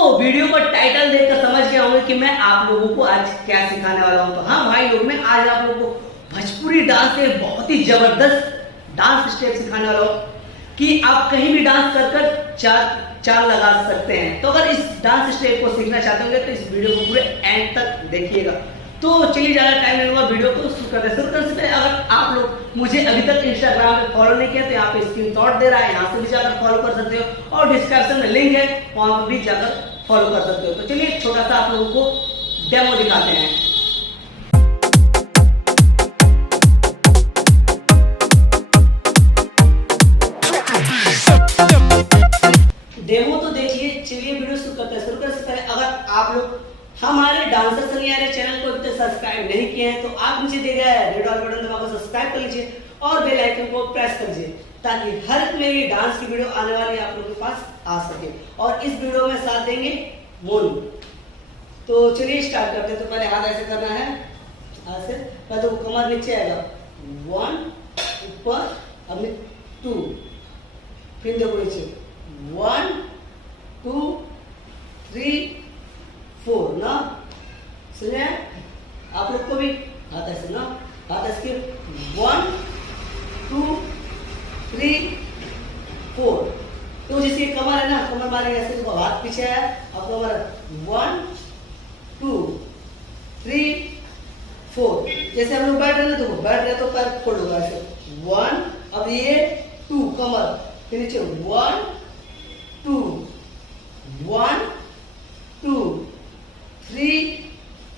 Video का title देखकर समझ गया होंगे कि मैं आप लोगों को आज क्या सिखाने वाला हूं। तो हाँ भाई लोग, मैं आज आप लोगों को भोजपुरी डांस से बहुत ही जबरदस्त डांस स्टेप सिखाने वाला हूं कि आप कहीं भी डांस कर चार लगा सकते हैं। तो अगर इस डांस स्टेप को सीखना चाहते होंगे तो इस वीडियो को पूरे एंड तक देखिएगा। तो चलिए ज्यादा टाइम नहीं लूंगा, वीडियो को शुरू करते हैं। शुरू करने से पहले अगर आप लोग मुझे अभी तक इंस्टाग्राम पे फॉलो नहीं किया तो यहाँ पे स्क्रीनशॉट दे रहा है, यहाँ से भी जाकर फॉलो कर सकते हो और डिस्क्रिप्शन में लिंक है, वहां पर भी जाकर फॉलो कर सकते हो। तो चलिए एक छोटा सा आप लोगों को डेमो दिखाते हैं। डेमो तो देखिए, चलिए वीडियो शुरू करते हैं। शुरू करने से पहले अगर आप लोग हमारे डांसर सनियारे चैनल को अभी तक सब्सक्राइब नहीं किए हैं तो आप नीचे दिए गए रेड वाला बटन दबाकर सब्सक्राइब कर लीजिए और बेल आइकन को प्रेस कर लीजिए ताकि हर मेरी डांस की वीडियो आने वाली आप लोगों के पास आ सके। और इस वीडियो में साथ देंगे मोनू। तो चलिए स्टार्ट करते हैं। तो पहले हाथ ऐसे करना है, हाथ से पहले तो कमर नीचे आएगा, 1 ऊपर, अब 2, फिर देखो नीचे 1 2 3 4 ना, सुनिए आप लोग को भी हाथ ऐसे ना, हाथ ऐसे 1 2 3 4। तो जैसे कमर है ना, कमर मारेंगे ऐसे, तो हाथ पीछे है, अब कमर 1 2 3 4। जैसे हम लोग बैठ रहे हैं तो बैठ रहे तो पैर फोल्ड होगा ऐसे 1, अब ये 2 कमर, फिर नीचे 1 2 1 2 3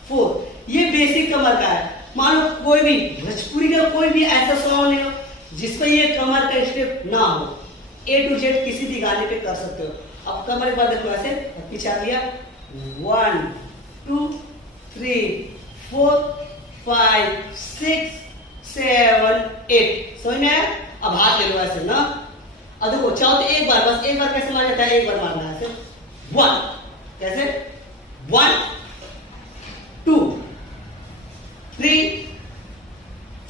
4। ये बेसिक कमर का है। मान लो कोई भी भोजपुरी का कोई भी ऐसा सॉन्ग नहीं हो जिसपे ये कमर का स्टेप ना हो, A to Z किसी भी गाने पे कर सकते हो। अब कमर एक बार देखो ऐसे पीछे आ गया, 1 2 3 4 5 6 7 8। समझ में आया? अब हाथ ले लो ऐसे ना, अब देखो चाहो तो एक बार, बस एक बार कैसे मारा जाता है, एक बार मारना है ऐसे 1, कैसे 1 2 3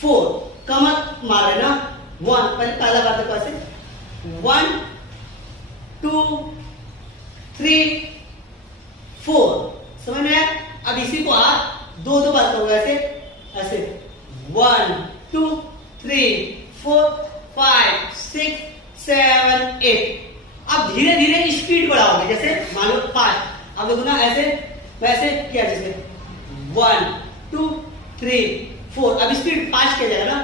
4, कमर मारे ना 1, पहला बार देखो ऐसे 1 2 3 4। समझ में आया? अब इसी को आप दो बार करोगे ऐसे ऐसे 1 2 3 4 5 6 7 8। अब धीरे धीरे स्पीड बढ़ाओगे, जैसे मान लो 5, अब देखो ना ऐसे वैसे किया, जैसे 1 2 3 4। अब स्पीड 5 किया जाएगा ना,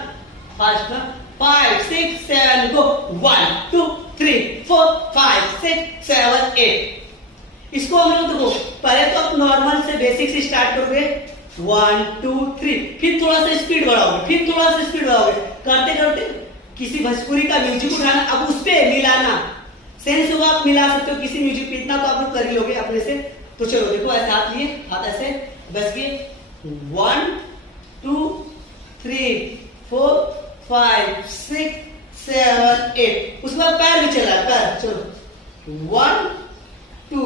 5 ना 5 6 7 गो 1 2 3 4 5 6 7 8। इसको हम लोग देखो पहले तो आप नॉर्मल से बेसिक से स्टार्ट करोगे 1 2 3, फिर थोड़ा सा स्पीड बढ़ाओगे, फिर थोड़ा सा स्पीड बढ़ाओगे, करते करते किसी भोजपुरी का म्यूजिक उठाना, अब उस पे मिलाना सेंस होगा, आप मिला सकते हो किसी म्यूजिक पे, इतना तो आप लोग कर ही लोगे अपने से। तो चलो देखो ऐसे हाथ लिए, हाथ ऐसे बस के 1 2 3 4 5 6 7 8। उसके बाद पैर भी चल रहा है, पैर चलो 1 2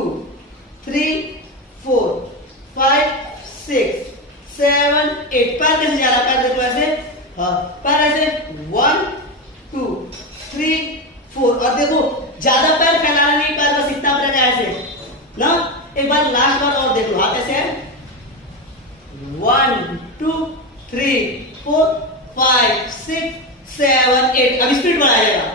3 4 5 6 7 8। पैर कैसे जा रहा है, पैर देखो ऐसे, हाँ पैर ऐसे 1 2 3 4। और देखो ज्यादा पैर फैलाना नहीं, पैर बस इतना पैर ऐसे ना। एक बार लास्ट बार और देखो, हाथ ऐसे 1 2 3 4 5 6 7 8। अब स्पीड बढ़ाइएगा,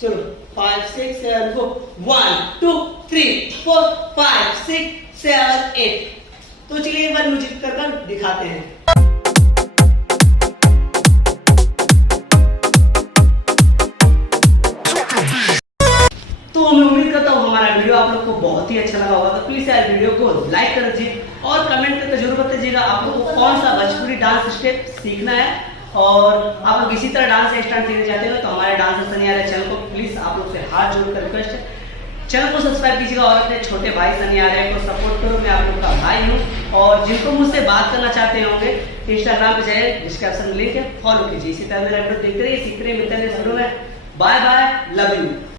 चलो 5 6 7 गो 1 2 3 4 5 6 7 8। तो चलिए एक बार म्यूजिक कर दिखाते हैं। तो मैं उम्मीद करता हूँ हमारा वीडियो आप लोग को बहुत ही अच्छा लगा होगा। तो प्लीज यार वीडियो को लाइक कर दीजिए और कमेंट करके जरूर बता दीजिएगा आप लोग को कौन सा भोजपुरी डांस स्टेप सीखना है। और आप लोग इसी तरह डांस स्टार्ट करना चाहते हो तो हमारे डांसर सनियारे चैनल को प्लीज आप लोग से हाथ जोड़कर रिक्वेस्ट है, चैनल को सब्सक्राइब कीजिएगा और अपने छोटे भाई सनियारे को सपोर्ट करो। मैं आप लोग का भाई हूँ और जिनको मुझसे बात करना चाहते होंगे इंस्टाग्राम पे जाइए, डिस्क्रिप्शन में लिंक है, फॉलो कीजिए। इसी तरह मेरा वीडियो देखते रहिए, सीखते रहिए, मिलते हैं। Bye bye, love you.